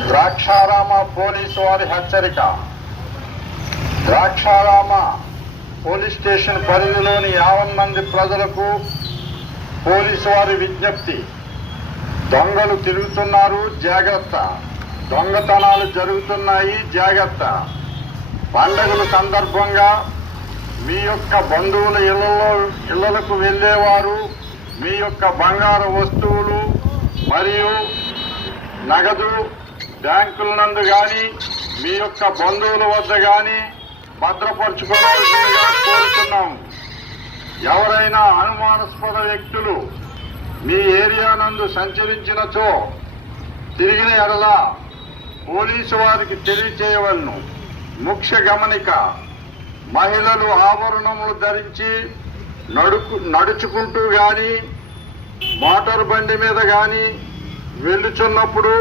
Draksharama police వారి హెచ్చరిక. Draksharama police station పరిధిలోని 50 మంది ప్రజలకు పోలీసు వారి విజ్ఞప్తి. దొంగలు తిరుగుతున్నారు, జాగ్రత్త. దొంగతనాలు జరుగుతున్నాయి, జాగ్రత్త. పండుగల సందర్భంగా మీ యొక్క బంధువుల ఇళ్లకు వెళ్ళేవారు మీ యొక్క బంగారు వస్తువులు మరియు నగదు బ్యాంకుల నందు కానీ మీ యొక్క బంధువుల వద్ద కానీ భద్రపరచుకోవాల్సిందిగా కోరుతున్నాం. ఎవరైనా అనుమానాస్పద వ్యక్తులు మీ ఏరియా నందు సంచరించినచో తిరిగిన ఎడల పోలీసు వారికి తెలియచేయవలను. ముఖ్య గమనిక: మహిళలు ఆభరణములు ధరించి నడుచుకుంటూ గాని మోటార్ బండి మీద గాని వెళ్ళుచున్నప్పుడు